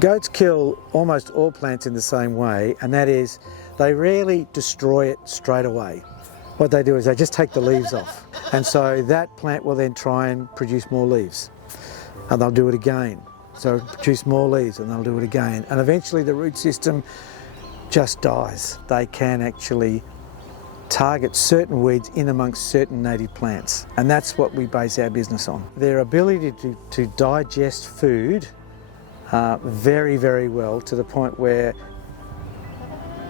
Goats kill almost all plants in the same way, and that is they rarely destroy it straight away. What they do is they just take the leaves off, and so that plant will then try and produce more leaves, and they'll do it again. So produce more leaves and they'll do it again, and eventually the root system just dies. They can actually target certain weeds in amongst certain native plants, and that's what we base our business on. Their ability to digest food very, very well, to the point where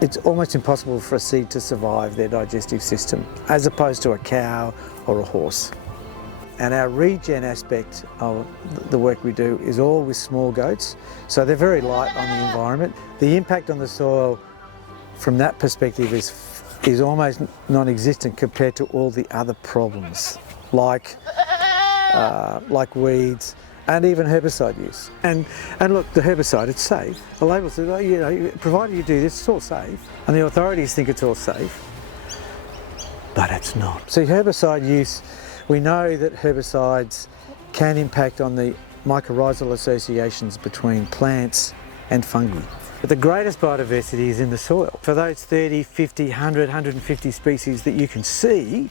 it's almost impossible for a seed to survive their digestive system, as opposed to a cow or a horse. And our regen aspect of the work we do is all with small goats, so they're very light on the environment. The impact on the soil from that perspective is almost non-existent compared to all the other problems, like weeds and even herbicide use. And look, the herbicide, it's safe. The label says, oh, you know, provided you do this, it's all safe. And the authorities think it's all safe, but it's not. See, herbicide use, we know that herbicides can impact on the mycorrhizal associations between plants and fungi. But the greatest biodiversity is in the soil. For those 30, 50, 100, 150 species that you can see,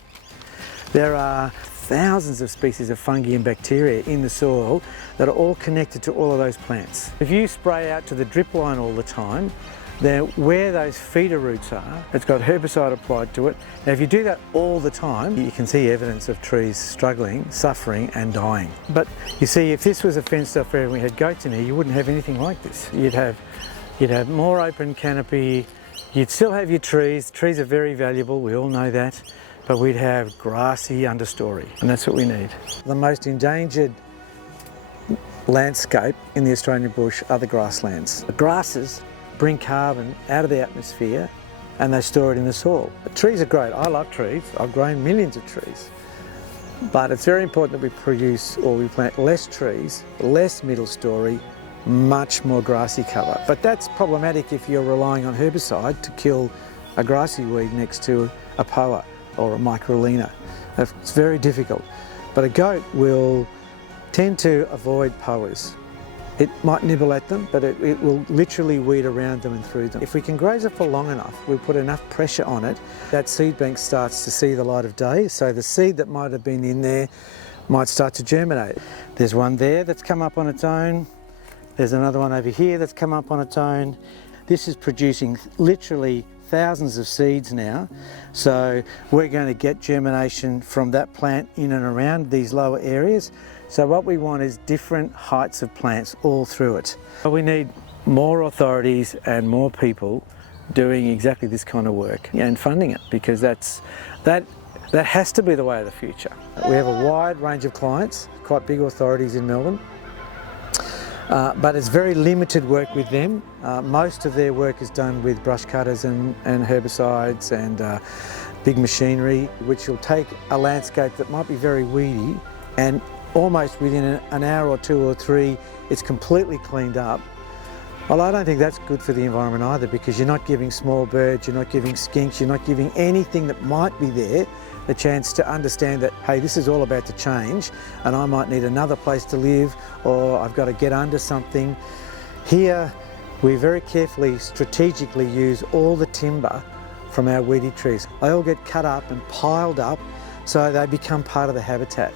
there are thousands of species of fungi and bacteria in the soil that are all connected to all of those plants. If you spray out to the drip line all the time, then where those feeder roots are, it's got herbicide applied to it. Now if you do that all the time, you can see evidence of trees struggling, suffering and dying. But you see, if this was a fenced off area and we had goats in here, you wouldn't have anything like this. You'd have more open canopy, you'd still have your trees. Trees are very valuable, we all know that, but we'd have grassy understory, and that's what we need. The most endangered landscape in the Australian bush are the grasslands. The grasses bring carbon out of the atmosphere and they store it in the soil. The trees are great, I love trees, I've grown millions of trees. But it's very important that we produce, or we plant less trees, less middle story, much more grassy cover. But that's problematic if you're relying on herbicide to kill a grassy weed next to a poa or a microlina. It's very difficult. But a goat will tend to avoid poas. It might nibble at them, but it will literally weed around them and through them. If we can graze it for long enough, we put enough pressure on it, that seed bank starts to see the light of day, so the seed that might have been in there might start to germinate. There's one there that's come up on its own. There's another one over here that's come up on its own. This is producing literally thousands of seeds now, so we're going to get germination from that plant in and around these lower areas. So what we want is different heights of plants all through it. We need more authorities and more people doing exactly this kind of work and funding it, because that has to be the way of the future. We have a wide range of clients, quite big authorities in Melbourne. But it's very limited work with them. Most of their work is done with brush cutters and herbicides and big machinery, which will take a landscape that might be very weedy, and almost within an hour or two or three, it's completely cleaned up. Well, I don't think that's good for the environment either, because you're not giving small birds, you're not giving skinks, you're not giving anything that might be there the chance to understand that, hey, this is all about to change and I might need another place to live, or I've got to get under something. Here, we very carefully, strategically use all the timber from our weedy trees. They all get cut up and piled up so they become part of the habitat,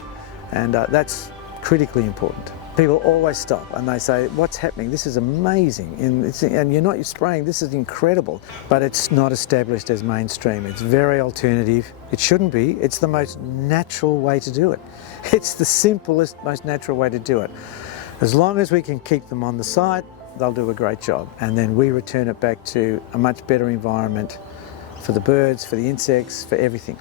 and that's critically important. People always stop and they say, what's happening? This is amazing, and you're spraying, this is incredible. But it's not established as mainstream. It's very alternative. It shouldn't be. It's the most natural way to do it. It's the simplest, most natural way to do it. As long as we can keep them on the site, they'll do a great job. And then we return it back to a much better environment for the birds, for the insects, for everything.